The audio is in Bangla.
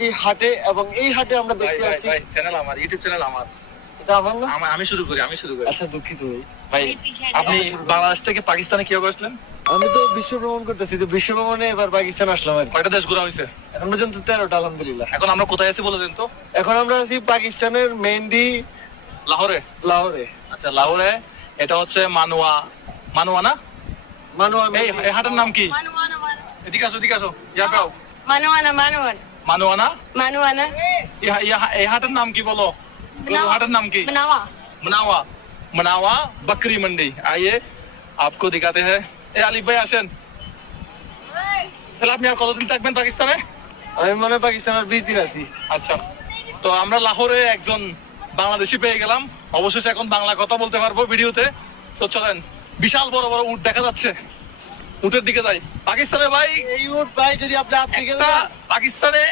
একটি হাটে, এবং এই হাটে আমরা দেখতে আসছি। চ্যানেল আমার, ইউটিউব চ্যানেল আমার। এটা আমার না? আমি শুরু করি। আচ্ছা, দুঃখিত ভাই, আপনি বাংলাদেশ থেকে পাকিস্তানে কিভাবে আসলেন? আমি তো বিশ্ব ভ্রমণ করতেছি, তো বিশ্ব ভ্রমণে এবার পাকিস্তান আসলাম আর কি। কয়টা দেশ ঘোরা হয়েছে এখন পর্যন্ত 13টা, আলহামদুলিল্লাহ। এখন আমরা কোথায় আছি বলে দেন তো। এখন আমরা আছি পাকিস্তানের মেহেন্দি লাহোরে। আচ্ছা, লাহোরে। এটা হচ্ছে মানোয়া না? মানোয়া। এই হাটের নাম কি? এদিকে আসো। ইয়া পাও। Manuana. মানোয়া না? Manuana. এই হাটের নাম কি বলো? হাটের নাম কি? मनावा बकरी मंडी। आइए आपको दिखाते हैं। আলিফ ভাই আসেন। তাহলে আপনি আর কতদিন থাকবেন পাকিস্তানে? আমি মনে হয় পাকিস্তানের 20 দিন আছি। আচ্ছা, তো আমরা লাহোরে একজন বাংলাদেশি পেয়ে গেলাম। অবশেষে এখন বাংলা কথা বলতে পারবো ভিডিওতে। তো চলেন, বিশাল বড় বড় উট দেখা যাচ্ছে, উটের দিকে যাই। পাকিস্তানে ভাই, এই উট ভাই যদি আপনি পাকিস্তানে